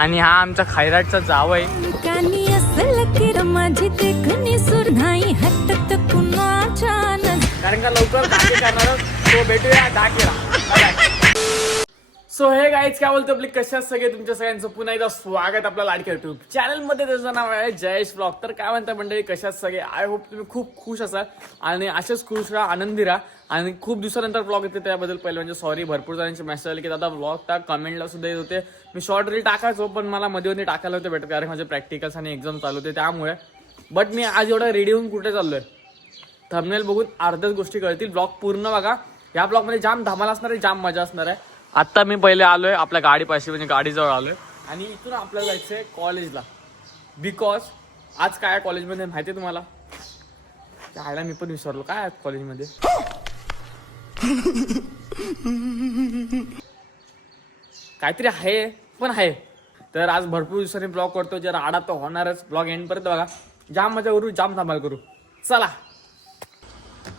आणि हा आमचा खैराटचा जाव आहे. कारण का लवकर करणार तो भेटूया 10 सो हे गाईज काय बोलतो आपली कशात सगळे तुमच्या सगळ्यांचं पुन्हा एकदा स्वागत आपल्या लाडक्या युट्यूब चॅनलमध्ये. त्याचं नाव आहे जयेश ब्लॉग. तर काय म्हणता मंडळी कशात सगळे. आय होप तुम्ही खूप खुश असाल आणि असेच खुश राहा, आनंदी राहा. आणि खूप दिवसानंतर ब्लॉग येते त्याबद्दल पहिलं म्हणजे सॉरी. भरपूर जणांचे मेसेज आले की दादा ब्लॉग टाक, कमेंटला सुद्धा येत होते. मी शॉर्ट रील टाकायचो पण मला मध्ये टाकायला होते भेटत कारण माझे प्रॅक्टिकल्स आणि एक्झाम चालू होते त्यामुळे. बट मी आज एवढा रेडी होऊन कुठे चाललोय थंबनेल बघून अर्ध्याच गोष्टी कळतील. ब्लॉग पूर्ण बघा. या ब्लॉगमध्ये जाम धमाल असणार आहे, जाम मजा असणार आहे. आत्ता मी पहिले आलोय आपल्या गाडीपाशी म्हणजे गाडीजवळ आलोय आणि इथून आपल्याला जायचंय कॉलेजला. बिकॉज आज काय कॉलेजमध्ये माहिती आहे तुम्हाला. त्याला मी पण विसरलो काय आहे कॉलेजमध्ये. काहीतरी आहे पण आहे. तर आज भरपूर दिवसांनी ब्लॉग करतो. जर आडा तर होणारच. ब्लॉग एंड पर्यंत बघा. जाम मजा करू, जाम धमाल करू. चला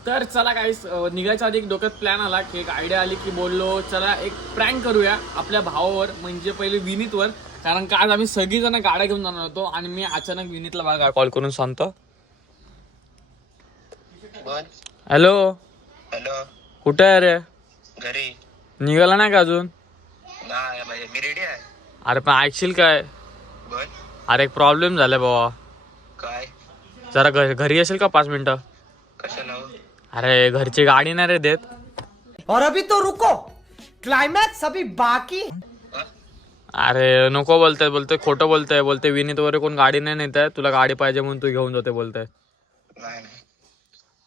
तर चला काहीच निघायच्या आधी एक डोक्यात प्लॅन आला की एक आयडिया आली की बोललो चला एक प्रँक करूया आपल्या भावावर म्हणजे पहिले विनीतवर. कारण का आज आम्ही सगळीजण गाड्या घेऊन जाणार होतो आणि मी अचानक विनीतला बघा कॉल करून सांगतो. हॅलो हॅलो, कुठे आहे रे. घरी निघाला नाही का अजून. नाही भाई, मी रेडी आहे. अरे पण ऐकशील काय. बोल. अरे एक प्रॉब्लेम झालाय बाबा. काय? जरा घरी येशील का 5 मिनिटं. कशाला? अरे घरची गाडी नाही रे देत. और अभी तो रुको, क्लाइमैक्स अभी बाकी. अरे नको बोलते खोटं बोलते विनीत वगैरे कोण गाडी नाही नेत आहे. तुला गाडी पाहिजे म्हणून तू घेऊन जाते बोलताय. नाही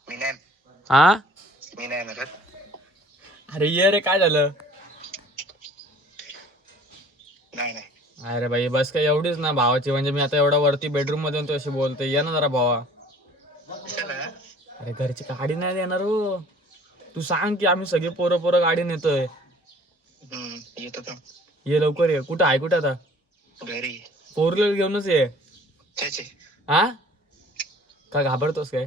मी नाही. हा मी नाही ना. अरे ये रे काय झालं. नाही. अरे भाई बस काय एवढीच ना भावाची म्हणजे मी आता एवढा वरती बेडरूम मध्ये तो अशी बोलते. ये ना जरा भावा. कशाला? अरे घरची गाडी नाही देणार हो. तू सांग की आम्ही सगळे पोरं गाडी नेतोय. येतो तो. ये लवकर ये. कुठं आहे कुठं आता. घरी. 4 व्हीलर घेऊनच ये. छे. हा का घाबरतोस काय.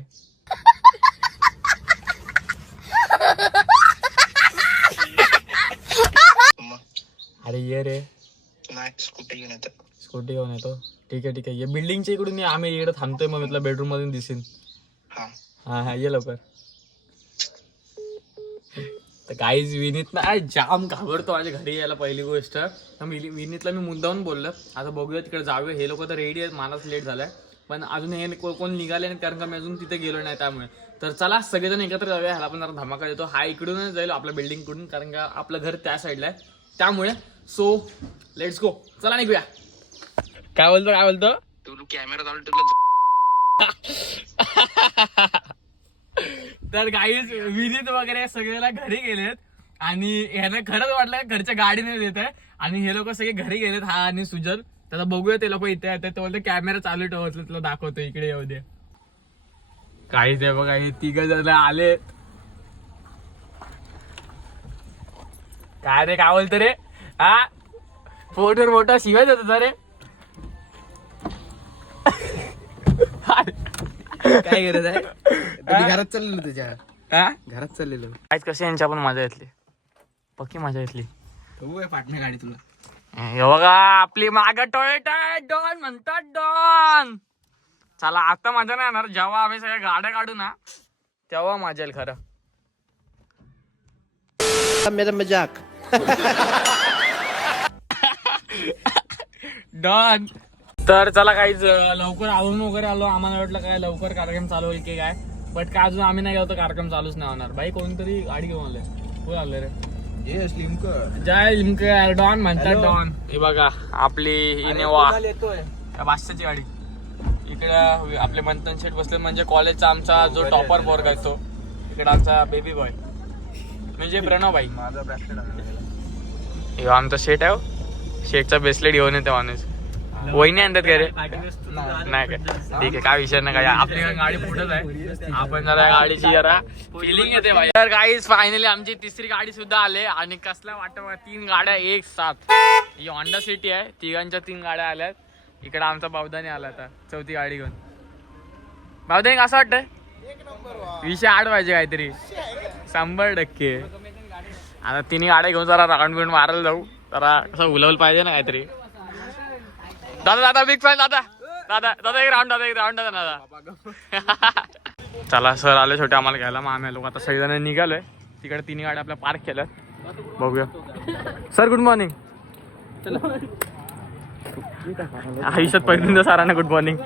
अरे ये रे. नाही, स्कूटी घेऊन येतो. स्कूटी घेऊन येतो. ठीक आहे ये बिल्डिंगच्या इकडून ये. आम्ही इकडे थांबतोय मग म्हटलं बेडरूम मधून दिसेल. हा ये लवकर. तर काहीच विनीत ना जाम घाबरतो माझ्या घरी यायला. पहिली गोष्ट विनीतला मी मुद्दाहून बोललं आता बघूया तिकडे जाऊया. हे लोक तर रेडी आहेत. मलाच लेट झालाय पण अजून हे कोण निघाले नाही कारण का मी अजून तिथे गेलो नाही त्यामुळे. तर चला सगळेजण एकत्र जाऊया. ह्याला पण जरा धमाका देतो. हा इकडूनच जाईल आपल्या बिल्डिंग कडून कारण का आपलं घर त्या साईडला आहे त्यामुळे. So let's go. चला निघूया. काय बोलतो तू कॅमेरा चालू तुला. तर गाईज विनीत वगैरे सगळ्याला घरी गेलेत आणि ह्याला खरंच वाटलं घरच्या गाडीने देत आहे आणि हे लोक सगळे घरी गेलेत. हा आणि सुजल. त्याला बघूया ते लोक इथे येतात. ते बोलते कॅमेरा चालू ठेवत तुला दाखवतो इकडे येऊ दे. काहीच आहे बघा हे 3 जण आलेत. काय रे काय बोलतो रे. हा फोटोवर मोठा शिवायच होता रे. काय गरज आहे. घरात चाललेलो तुझ्या. हा घरात चाललेलो. आज कशी यांच्या पण मजा येतली. पक्की मजा येतली. पाटणे गाडी तुला. हे बघा आपली माग टोयोटा डॉन म्हणतात डॉन. चला आता मजा नाही येणार. जेव्हा आम्ही सगळ्या गाड्या काढू ना तेव्हा मजा येईल खरं. मेरा मजाक. डॉन. तर चला काहीच लवकर आवरून वगैरे आलो. आम्हाला वाटलं काय लवकर कार्यक्रम चालू होईल की काय. बट काय अजून आम्ही नाही गेलो तर कार्यक्रम चालूच नाही होणार. बाई कोणतरी गाडी घेऊन आले. कोण आले रे. जय लिमकर डॉन म्हणतात डॉन. हे बघा आपली इनोवा बादशाची गाडी. इकडे आपले मंथन शेठ बसले म्हणजे कॉलेजचा आमचा जो टॉपर पोरगा आहे तो. इकडे आमचा बेबी बॉय म्हणजे प्रणव भाई. हे आमचा शेठ आहे. शेठचा ब्रेसलेट घेऊन येते माणूस. वहिनी आणतात का रे. नाही काय ठीक आहे काय विषय नाही. काय आपली गाडी पुढेच आहे. आपण जरा गाडीची जरा फिलिंग येते भाई. तर गाईज फायनली आमची तिसरी गाडी सुद्धा आले आणि कसला वाटत 3 गाड्या एक साथ. ही होंडा सिटी आहे. 3 गाड्या आल्यात. इकडे आमचा बावदानी आला आता 4थी गाडी घेऊन. बावदानी कसं वाटतंय. विषय 8 पाहिजे काहीतरी 100%. आता 3 गाड्या घेऊन जरा राऊंड बिऊंड मारायला जाऊ. जरा कसं उलवल पाहिजे ना काहीतरी. दादा दादा बिग फॅन दादा दादा दादा एक राऊंड दादा दादा. चला सर आले छोटे आम्हाला घ्यायला. मग आम्ही लोक आता सगळेजण निघालोय. तिकडे 3 गाड्या आपल्या पार्क केल्यात. बघूया. Sir good morning. आयुष्यात पहिल्यांदा सरांना गुड मॉर्निंग.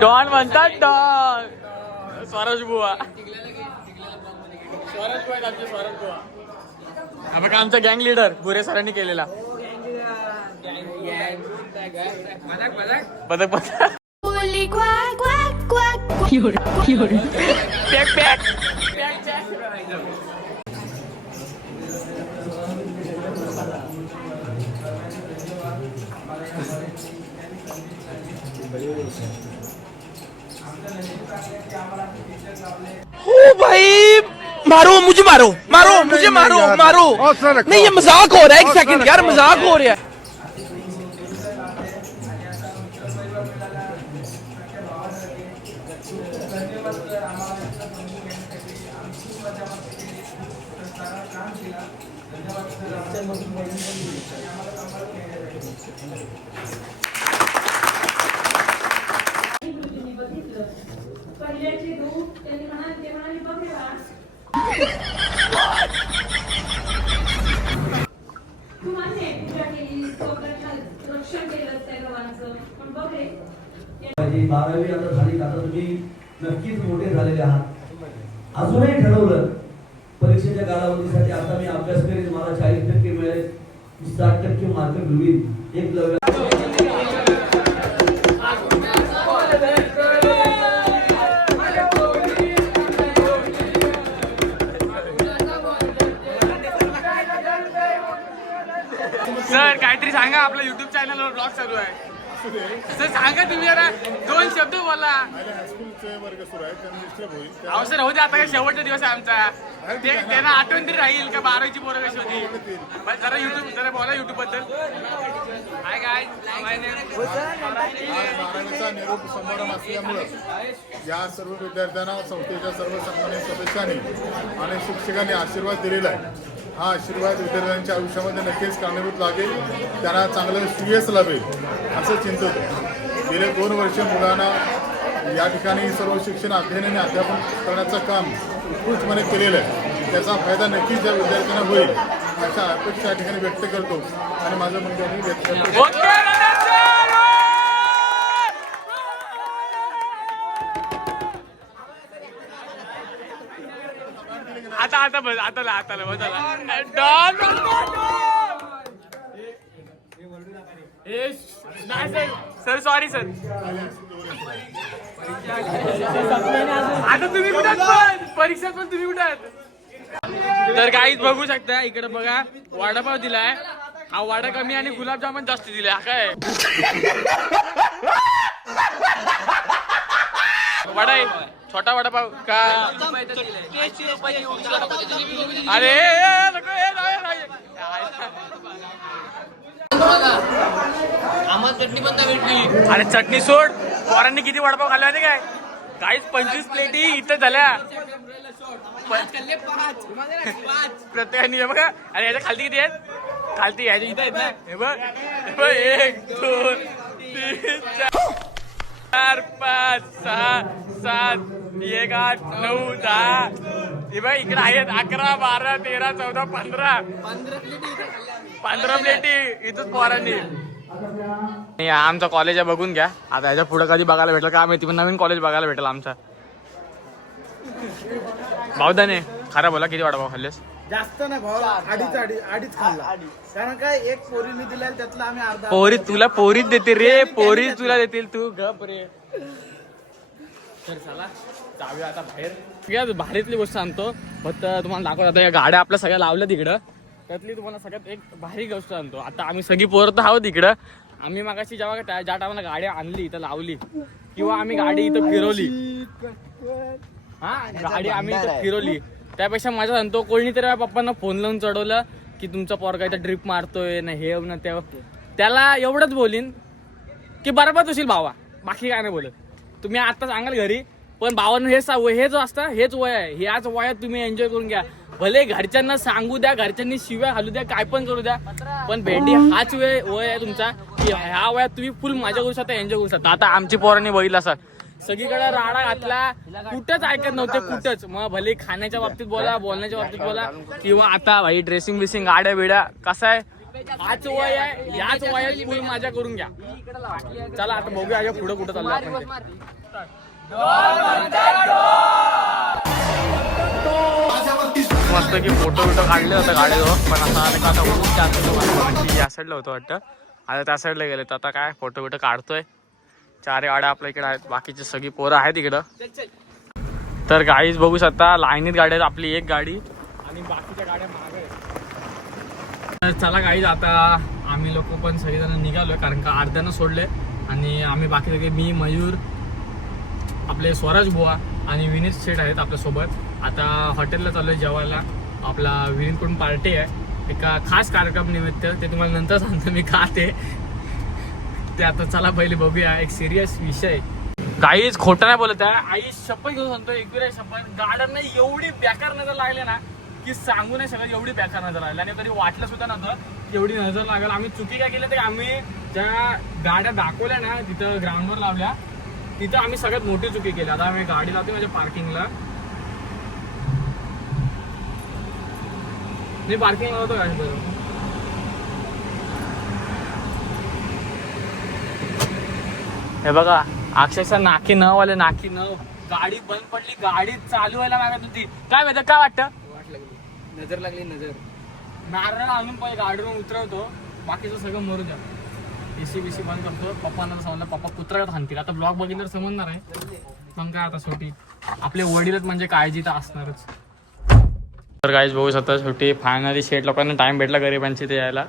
डॉन म्हणतात डॉन. स्वराज बुवा. हा बघा आमचा गँग लीडर बुरे सरांनी केलेला. बदक बदक. Pack pack. ओ भाई मारो मुझे मारो मारो मुझे मारो मारो. नहीं ये मजाक हो रहा है. एक सेकंड यार मजाक हो रहा है. पहिल्याची दूध त्यांनी म्हणाली बघ रे बाळा. तू मान्य आहे पूजा केली स्वतःचं रक्षण केलं त्या गव्हाचं पण बघ रे. 12वी आता झाली. आता तुम्ही नक्कीच मोठे झालेले आहात. अजूनही ठरवलं परीक्षेच्या कालावधीसाठी आता मी अभ्यास करेन. मला 40% मिळेल. 60% मार्क मिळवीन. एक लव्य सर काहीतरी सांगा. आपल्या युट्यूब चॅनलवर ब्लॉग चालू आहे. सर सांगा तुम्ही जरा 2 शब्द बोला. अहो सर होऊ दे. आता काय शेवटचा दिवस आहे आमचा. ते त्यांना आठवण तरी राहील का 12वीची पोरं कशी होती. जरा युट्यूब जरा बोला युट्यूब बद्दल. हाय गाय. बारावीचा निरोप समारंभ असल्यामुळं या सर्व विद्यार्थ्यांना संस्थेच्या सर्व सन्मानित सदस्यांनी आणि शिक्षकांनी आशीर्वाद दिलेला आहे. हा आशीर्वाद विद्यार्थ्यांच्या आयुष्यामध्ये नक्कीच कारणीभूत लागेल. त्यांना चांगलं सुयश लाभेल असं चिंततो. गेले 2 वर्ष मुलांना या ठिकाणी सर्व शिक्षण अध्ययन आणि अध्यापन करण्याचं काम उत्कृष्टपणे केलेलं आहे. त्याचा फायदा नक्कीच या विद्यार्थ्यांना होईल अशा अपेक्षा या ठिकाणी व्यक्त करतो आणि माझं म्हणणं व्यक्त करतो. आता बस आता डॉन. Sir sorry sir. आता तुम्ही कुठात परीक्षेत पण तुम्ही कुठात. तर काहीच बघू शकता. इकडे बघा वडापाव दिलाय. हा वडा कमी आणि गुलाबजामुन जास्त दिलाय. हा काय वडा आहे छोटा वडापाव का. अरे अरे चटणी सोड. पोरांनी किती वडापाव खाल्ले होते काय. काहीच 25 प्लेटी इथं झाल्या प्रत्येकाने. हे बघा. अरे याच्या खालती किती आहेत. खालती याच्या इथं आहेत ना. हे बघ 1 2 3 4 5 6 7 1 8 9 10. हे बघ इकडे आहेत 11 12 13 14 15 प्लेटी इथंच पोरांनी. आमचा कॉलेज आहे बघून घ्या. आता याच्या पुढे कधी बघायला भेटलं का माहिती. पण नवीन कॉलेज बघायला भेटेल आमचा. भावदाने खरा बोला किती वडापाव खाल्लेस. जास्त नाही भाऊ. अडीच खाल्ला. कारण काय एक पोरीने दिलेला त्यातला आम्ही अर्धा. पोरी तुला पोरीच देते रे. पोरी तुला देतील. तू गप रे. तर चला जाऊया आता बाहेर. भारीतली गोष्ट सांगतो. फक्त तुम्हाला दाखवत आता या गाड्या आपल्या सगळ्या लावल्या तिकडं. त्यातली तुम्हाला सगळ्यात एक भारी गोष्ट सांगतो. आता आम्ही सगळी पोरं तर आहोत इकडं. आम्ही मागाशी जेव्हा ज्या टायमाला गाडी आणली इथं लावली किंवा आम्ही गाडी इथं फिरवली. हा गाडी आम्ही इथं फिरवली. त्यापेक्षा माझा सांगतो कोणीतरी पप्पांना फोन लावून चढवलं की तुमचा पोरगा इथं ड्रिप मारतोय ना हे ना त्याला एवढंच बोलीन की बरबाद होशील भावा. बाकी काय नाही बोलत. तुम्ही आता सांगाल घरी, पण भावांनो हे जो असतं हेच वय आहे. ह्याच वयात तुम्ही एन्जॉय करून घ्या. भले घरच्यांना सांगू द्या, घरच्यांनी शिव्या घालू द्या, काय पण करू द्या, पण भेंडी हाच वय आहे तुमचा की ह्या वयात तुम्ही फुल मजा करू शकता, एन्जॉय करू शकता. आता आमची पोरांनी बघितलं असं सगळीकडे राडा घातला, कुठंच ऐकत नव्हते कुठंच. मग भले खाण्याच्या बाबतीत बोला, बोलण्याच्या बाबतीत बोला, किंवा आता भाई ड्रेसिंग बिसिंग गाड्या बिड्या कसं आहे, हाच वय आहे, याच वयात फुल मजा करून घ्या. चला आता बघूया अजून पुढे कुठं चाललं आपण ते. मस्त की फोटो बिटो काढले होते गाडीवर, पण आता आले का आता या साईडला होतं वाटतं, आता त्या साईडला गेले. तर आता काय फोटो बिटो काढतोय. 4 गाड्या आपल्या इकडे आहेत, बाकीची सगळी पोरं आहेत इकडं. तर गाडीच बघू शकता, लाईनीत गाड्या आहेत, आपली एक गाडी आणि बाकीच्या गाड्या मागे आहेत. तर चला गाडीच आता आम्ही लोक पण सगळेजण निघालोय, कारण का अर्ध्यानं सोडले आणि आम्ही बाकी सगळे, मी, मयूर, आपले स्वराज बुवा आणि विनीत शेठ आहेत आपल्यासोबत. आता हॉटेलला चालू आहे जेवायला. आपला विनीतकडून पार्टी आहे एका खास कार्यक्रम निमित्त, ते तुम्हाला नंतर सांगतो मी का ते आता. चला पहिले बघूया एक सिरियस विषय. काहीच खोटं नाही बोलत आहे, आई शपथ घेऊन सांगतो, एकविरा शपथ, गाड्यांना एवढी बेकार नजर लागली ना की सांगू नाही शकत, एवढी बेकार नजर लागली. आणि कधी वाटलं सुद्धा नव्हतं एवढी नजर लागेल. आम्ही चुकी काय केलं, तर आम्ही ज्या गाड्या दाखवल्या ना तिथं ग्राउंडवर लावल्या, तिथं आम्ही सगळ्यात मोठी चुकी केली. आता आम्ही गाडी लावतो माझ्या पार्किंगला, मी पार्किंग लावतो गाडी बरोबर. हे बघा अक्षरशः नाकी नऊ आले, नाकी नऊ. गाडी बंद पडली, गाडी चालू व्हायला मागत होती. काय माहिती काय वाटतं, नजर लागली नजर. नारळ आणून पहिले गाडीवरून उतरवतो, बाकीचं सगळं मरू द्या. एसी बीसी बंद करतो. पप्पांना सांगलं, पप्पा कुत्र्यात हाणतील. आता ब्लॉग बघितल्यावर समजणार आहे, पण काय आता शेवटी आपले वडीलच म्हणजे काळजी तर असणारच. तर काहीच बघू शकता शेवटी फायनली शेट लोकांना टाइम भेटला गरिबांची ते यायला.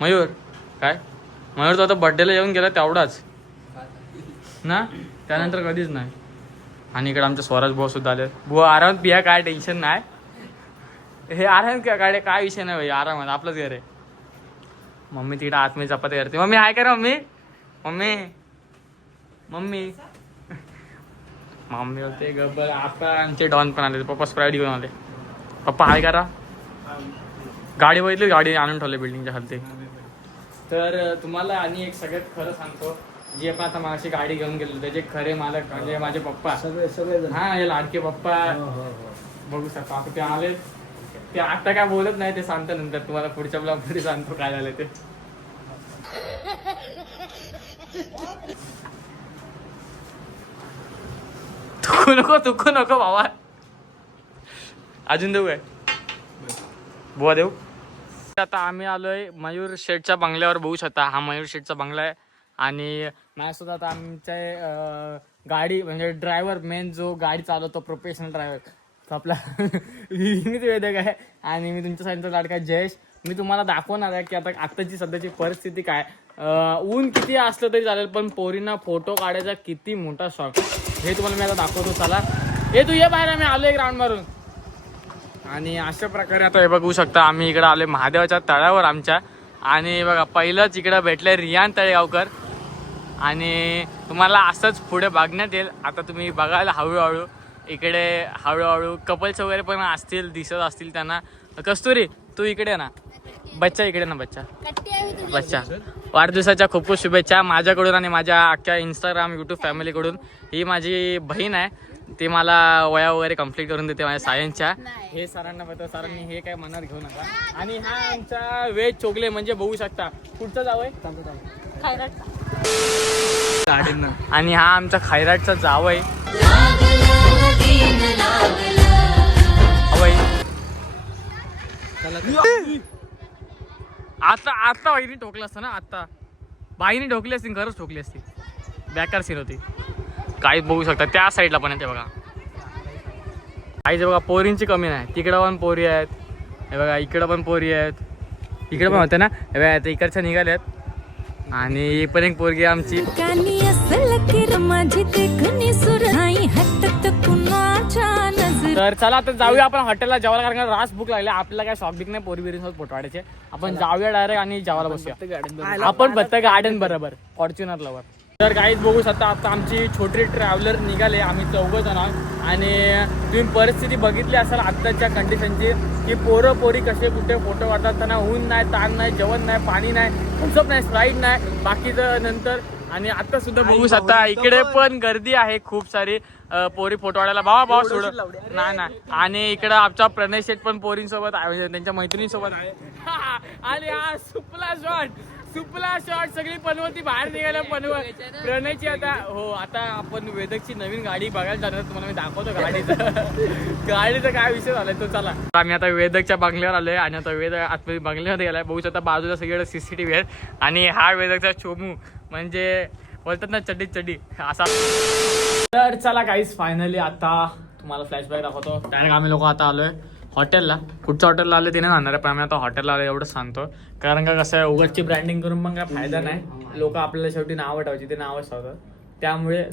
मयूर काय, मयूर तो आता बड्डेला येऊन गेला तेवढाच ना, त्यानंतर कधीच नाही. आणि इकडे आमचे स्वराज भाऊ सुद्धा आले. बुवा आरामात पिया, काय टेन्शन नाही. हे आराम का गाडी, काय विषय नाही भाई, आरामात आपलंच घर आहे. मम्मी तिकडे आतमध्ये चपाती करते. मम्मी हाय करा, मम्मी मम्मी मम्मी मम्मी होते गब्बर. आता आमचे डॉन पण आले, पप्पा स्प्राईट घेऊन आले. पप्पा हाय करा. गाडी बघितली, गाडी आणून ठेवली बिल्डिंगच्या खालती. तर तुम्हाला आणि एक सगळ्यात खरं सांगतो, जी आपण आता माझी गाडी घेऊन गेलो त्याचे खरे मालक म्हणजे माझे पप्पा सगळे हा, हे लाडके पप्पा. बघू शकता आता ते आले. ते आता काय बोलत नाही, ते सांगतो नंतर तुम्हाला पुढच्या ब्लॉग मध्ये सांगतो काय झालं ते. तुकू नको भावा, अजून देऊ काय बुवा देऊ. आता आम्ही आलोय मयूर शेठच्या बंगल्यावर. बघू शकता हा मयूर शेठचा बंगला आहे. आणि माझ्यासुद्धा आता आमच्या गाडी म्हणजे ड्रायव्हर, मेन जो गाडी चालवतो प्रोफेशनल ड्रायव्हर, तो आपला विनीत वेदक आहे. आणि मी तुमच्या साईडचा लाडका जयेश. मी तुम्हाला दाखवणार आहे की आता आत्ताची सध्याची परिस्थिती काय. ऊन किती असलं तरी चालेल, पण पोरींना फोटो काढायचा किती मोठा शॉक हे तुम्हाला मी आता दाखवतो. चला हे तू ये बाहेर, आम्ही आलोय ग्राउंड मारून. आणि अशा प्रकारे आता हे बघू शकता आम्ही इकडे आले महादेवाच्या तळ्यावर आमच्या. आणि बघा पहिलंच इकडं भेटलंय रियान तळेगावकर. आणि तुम्हाला असंच पुढे बघण्यात येईल. आता तुम्ही बघायला हळूहळू इकडे हळूहळू कपल्स वगैरे पण असतील, दिसत असतील त्यांना. कस्तुरी तू इकडे ना, बच्चा इकडे ना, बच्चा वाढदिवसाच्या खूप खूप शुभेच्छा माझ्याकडून आणि माझ्या अख्ख्या इंस्टाग्राम यूट्यूब फॅमिलीकडून. ही माझी बहीण आहे, ती मला वया वगैरे कंप्लीट करून देते माझ्या सायन्सच्या. हे सरांना बघतो, सरांनी हे काय मनात घेऊ नका. आणि हा आमचा वेज चोगले म्हणजे बघू शकता. कुठचं जावं गाडीनं. आणि हा आमचा खैराटचा जावय. आता बाईने ठोकलं असतं ना, आता बाईने ठोकली असती, खरंच ठोकली असती. बेकार सीन होती. काहीच बघू शकता त्या साईडला पण येते बघा. काहीच बघा पोरींची कमी नाही, तिकडं पण पोरी आहेत. हे बघा इकडं पण पोरी आहेत, इकडं पण होते ना. हे बघा आता इकडच्या निघाल्यात. आणि पण एक पोरगी आमची. तर चला आता जाऊया आपण हॉटेलला जेवायला, कारण रास भूक लागली. आपल्याला काय शॉप बिक नाही, पोरी बिरी सोबत फोटो काढायचे. आपण जाऊया डायरेक्ट आणि जेवायला बसूया आपण फक्त गार्डन बरोबर फॉर्च्युनर लवर. तर काहीच बघू शकता आता आमची छोटी ट्रॅव्हलर निघाले, आम्ही 4 जण आहोत. आणि तुम्ही परिस्थिती बघितली असाल आत्ताच्या कंडिशनची की पोरं पोरी कसे कुठे फोटो काढतात. त्यांना ऊन नाही, ताण नाही, जेवण नाही, पाणी नाही, थम्सअप नाही, स्प्राईट नाही, बाकीचं नंतर. आणि आता सुद्धा बघू शकता इकडे पण गर्दी आहे खूप सारी पोरी फोटो काढायला. भावा सोड नाही नाही. आणि इकडं आमचा प्रणय शेठ पण पोरींसोबत आहे, म्हणजे त्यांच्या मैत्रिणीसोबत आहे. आणि हा सुपला शॉट सगळी पनवती बाहेर निघायला प्रणयची. आता आपण वेदकची नवीन गाडी बघायला जाणार, तुम्हाला मी दाखवतो गाडीचा काय विषय झालाय तो. चला आम्ही आता वेदकच्या बंगल्यावर आलोय आणि आता वेद आतमध्ये बंगल्यामध्ये गेलाय. बघू शकता बाजूला सगळीकडे CCTV आहेत. आणि हा वेदकचा चोमू म्हणजे बोलतात ना चड्डी असा. तर चला काहीच फायनली आता तुम्हाला फ्लॅशबॅक दाखवतो. डायरेक्ट आम्ही लोक आता आलोय हॉटेलला. कुठच्या हॉटेलला आले ते नाही सांगणार आहे, पण आम्ही आता हॉटेलला आलो एवढंच सांगतो. कारण का कसं आहे, उगाचची ब्रँडिंग करून पण काय फायदा नाही. लोक आपल्याला शेवटी नावं ठेवायची, ते नावच ठेवतात. त्यामुळे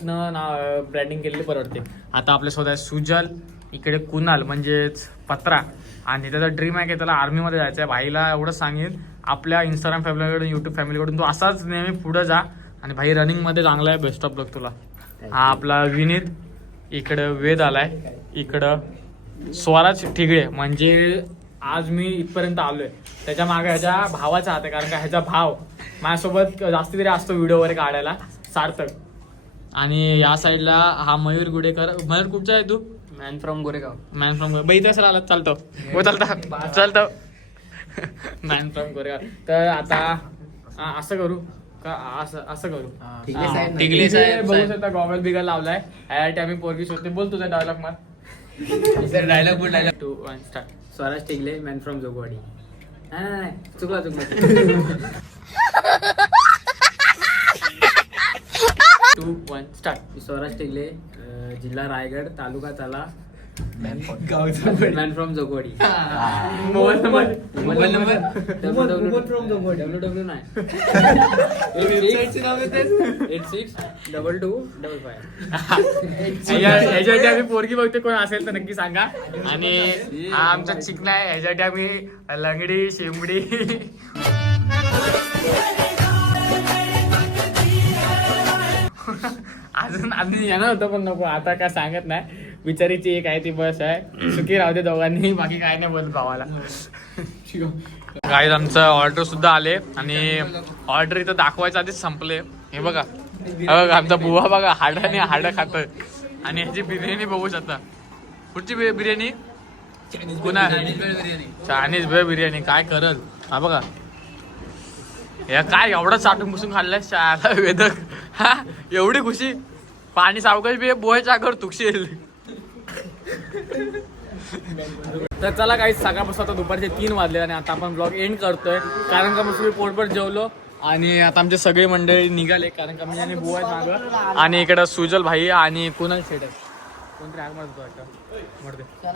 ब्रँडिंग केलेली परवडते. आता आपल्यासोबत आहे सुजल, इकडे कुणाल म्हणजेच पत्रा. आणि त्याचा ड्रीम आहे की त्याला आर्मीमध्ये जायचं आहे. भाईला एवढंच सांगेन, आपल्या इंस्टाग्राम फॅमिलीकडून, यूट्यूब फॅमिलीकडून तू असाच नेहमी पुढं जा. आणि भाई रनिंगमध्ये चांगला आहे, बेस्ट ऑफ लक तुला. हा आपला विनीत, इकडं वेद आलाय, इकडं स्वराज ठिगळे. म्हणजे आज मी इथपर्यंत आलोय त्याच्या मागे ह्याच्या भावाचा हात आहे. कारण का ह्याचा भाव माझ्यासोबत जास्ती तरी असतो व्हिडिओ वगैरे काढायला, सार्थक. आणि या साईडला हा मयूर गुडेकर. मयूर कुठचा आहे तू? Man from Goregaon. बाई तसं आला चालतो मॅन फ्रॉम गोरेगाव. तर आता असं करू का, असं करू टिगले साहेब बघू शकता गॉगल बिगल लावलाय. ह्यासाठी आम्ही पोरगी शोधते. बोल तुझा डायलॉग मार. Dialogue 2 1 start. Swaraj Tigle, man from Jogwadi. नाही चुकला 2 1 स्टार्ट. स्वराज टिगले, जिल्हा रायगड, तालुका Tala, man from Jogwadi. Mobile number www 862255. ह्याच्यासाठी आम्ही पोरगी बघते, कोण असेल तर नक्की सांगा. आणि हा आमचा चिकना आहे, ह्याच्यासाठी आम्ही लंगडी शेंबडी अजून येणार होतं पण नको, आता काय सांगत नाही. बिचारीची एक आहे ती बस आहे, सुखी राहू दे दोघांनी, बाकी काय नाही बोलत भावाला. काय आमचं ऑर्डर सुद्धा आले आणि ऑर्डर इथं दाखवायचं आधीच संपले. हे बघा आमचा बुवा बघा हाडं खातोय. आणि ह्याची बिर्याणी बघू शकता. कुठची बिर्याणी? चायनीज भेळ बिर्याणी. काय करल हा बघा. या काय एवढं चाटून पुसून खाल्लंय शाळा वेदक. हा एवढी खुशी. पाणी सावकाश बी बोहायच्या आगर तुकशील. तर चला काही सकाळपासून आता दुपारचे 3 वाजले आणि आता आपण ब्लॉग एंड करतोय. कारण का मस्त मी पोटभर जेवलो आणि आता आमचे सगळे मंडळी निघाले. कारण का मी आणि बुवा मागं. आणि इकडं सुजल भाई आणि कुणाल शेठ कोणतरी आग मारतो वाटतं.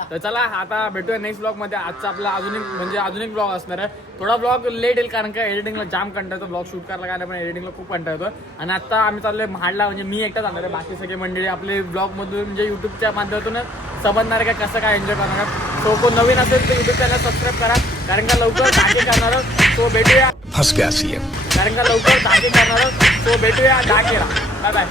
तर चला आता भेटूया नेक्स्ट ब्लॉग मध्ये. आजचा आपला अजून एक ब्लॉग असणार आहे. थोडा ब्लॉग लेट येईल कारण का एडिटिंगला जाम कंटाळतो. येतो ब्लॉग शूट करायला काय नाही, पण एडिटिंगला खूप कंटाळा येतो. आणि आता आम्ही चाललोय महाडला. म्हणजे मी एकटा जाणार आहे, बाकी सगळे मंडळी आपले ब्लॉगमधून म्हणजे युट्यूबच्या माध्यमातून समजणार का कसं काय एन्जॉय करणार. तो कोण नवीन असेल तर युट्यूब चॅनल सबस्क्राईब करा. कारण का लवकर धागे करणार तो भेटूया. कारण का लवकर धागे करणार तो भेटूया. धागे बाय बाय.